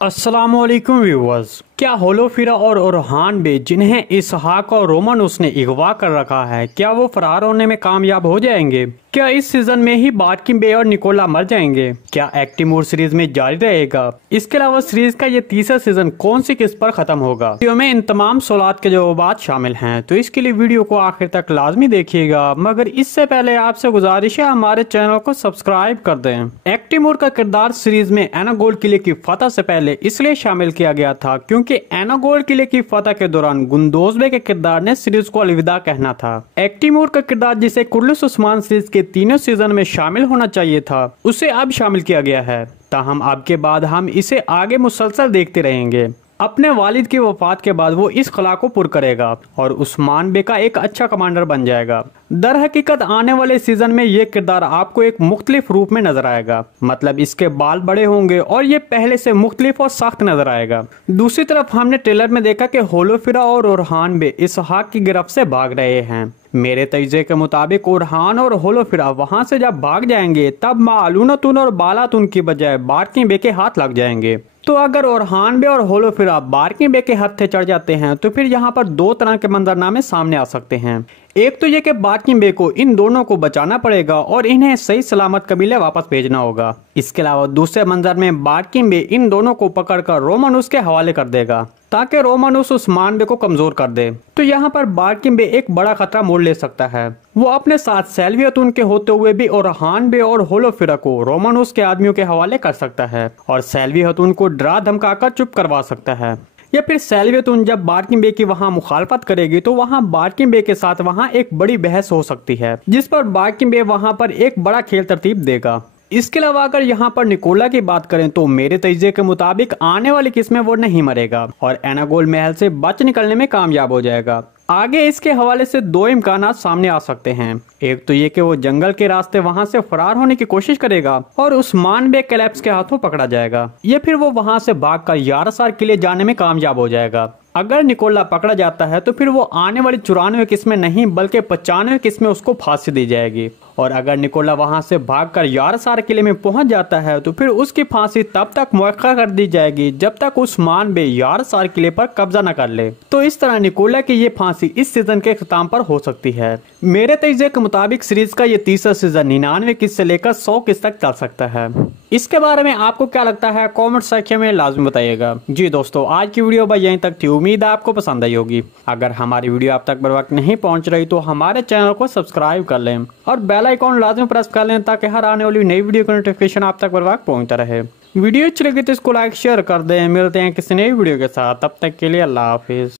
अस्सलामुअलैकुम व्यूअर्स। क्या होलोफिरा और ओरहान बे, जिन्हें इसहाक और रोमानुस ने अगवा कर रखा है, क्या वो फरार होने में कामयाब हो जाएंगे? क्या इस सीजन में ही बार्किन बे और निकोला मर जाएंगे? क्या एक्टिमूर सीरीज में जारी रहेगा? इसके अलावा सीरीज का ये तीसरा सीजन कौन सी किस्त पर खत्म होगा? वीडियो में इन तमाम सवालात के जवाब शामिल हैं, तो इसके लिए वीडियो को आखिर तक लाजमी देखिएगा। मगर इससे पहले आपसे गुजारिश है, हमारे चैनल को सब्सक्राइब कर दें। एक्टिमूर का किरदार सीरीज में एनागोल किले की फतह से पहले इसलिए शामिल किया गया था क्योंकि एनागोल किले की फतह के दौरान गुंदोजबे के किरदार ने सीरीज को अलविदा कहना था। एक्टिमूर का किरदार, जिसे कुर्लिस उस्मान सीरीज के तीनों सीजन में शामिल होना चाहिए था, उसे अब शामिल किया गया है। ताहम अब के बाद हम इसे आगे मुसलसल देखते रहेंगे। अपने वालिद की वफात के बाद वो इस खला को पुर करेगा और उस्मान बे का एक अच्छा कमांडर बन जाएगा। दर हकीकत आने वाले सीजन में ये किरदार आपको एक मुख्तलिफ रूप में नजर आएगा, मतलब इसके बाल बड़े होंगे और ये पहले से मुख्तलिफ और सख्त नजर आएगा। दूसरी तरफ हमने ट्रेलर में देखा कि होलोफिरा और ओरहान बे इसहाक की गिरफ्त से भाग रहे हैं। मेरे तजज़े के मुताबिक ओरहान और होलोफिरा वहां से जब भाग जाएंगे तब मालूनतुन और बालातुन की बजाय बार्किन बे के हाथ लग जाएंगे। तो अगर ओरहान बे और होलोफिरा बार्किन बे के हत्थे चढ़ जाते हैं तो फिर यहाँ पर दो तरह के मंजरनामे सामने आ सकते हैं। एक तो ये कि बार्किन बे को इन दोनों को बचाना पड़ेगा और इन्हें सही सलामत कबीले वापस भेजना होगा। इसके अलावा दूसरे मंजर में बार्किन बे इन दोनों को पकड़कर रोमानुस के हवाले कर देगा ताकि रोमानुस उस्मान बे को कमजोर कर दे। तो यहाँ पर बार्किन बे एक बड़ा खतरा मोड़ ले सकता है। वो अपने साथ सैल्वी हतून के होते हुए भी ओरहान बे और होलोफिरा को रोमानुस के आदमियों के हवाले कर सकता है और सैल्वी हतून को डरा धमकाकर चुप करवा सकता है। या फिर सैल्वी हतून जब बार्किन बे की वहाँ मुखालफत करेगी तो वहाँ बार्किन बे के साथ वहाँ एक बड़ी बहस हो सकती है, जिस पर बार्किन बे वहाँ पर एक बड़ा खेल तरतीब देगा। इसके अलावा अगर यहाँ पर निकोला की बात करें तो मेरे तजज़े के मुताबिक आने वाली किस्त में वो नहीं मरेगा और एनागोल महल से बच निकलने में कामयाब हो जाएगा। आगे इसके हवाले से दो इम्कानात सामने आ सकते हैं। एक तो ये कि वो जंगल के रास्ते वहां से फरार होने की कोशिश करेगा और उस्मान बे कैलेप्स के हाथों पकड़ा जाएगा, या फिर वो वहां से भागकर यारसार किले जाने में कामयाब हो जाएगा। अगर निकोला पकड़ा जाता है तो फिर वो आने वाली 94 किस्त में नहीं बल्कि 95 किस्त में उसको फांसी दी जाएगी। और अगर निकोला वहां से भागकर यारसार किले में पहुंच जाता है तो फिर उसकी फांसी तब तक मुअक्कर कर दी जाएगी जब तक उस्मान बे यारसार किले पर कब्जा न कर ले। तो इस तरह निकोला की ये फांसी इस सीजन के अख्ताम पर हो सकती है। मेरे तजज़े के मुताबिक सीरीज का ये तीसरा सीजन 99 किस्त से लेकर 100 किस्त तक चल सकता है। इसके बारे में आपको क्या लगता है, कमेंट सेक्शन में लाजमी बताइएगा। जी दोस्तों, आज की वीडियो बस यहीं तक थी। उम्मीद है आपको पसंद आई होगी। अगर हमारी वीडियो आप तक बर वक्त नहीं पहुंच रही तो हमारे चैनल को सब्सक्राइब कर लें और बेल आइकॉन लाजमी प्रेस कर लें ताकि हर आने वाली नई वीडियो का नोटिफिकेशन आप तक बर वक्त पहुंचता रहे। वीडियो अच्छी लगी तो इसको लाइक शेयर कर दें। मिलते हैं किसी नई वीडियो के साथ, तब तक के लिए अल्लाह हाफिज।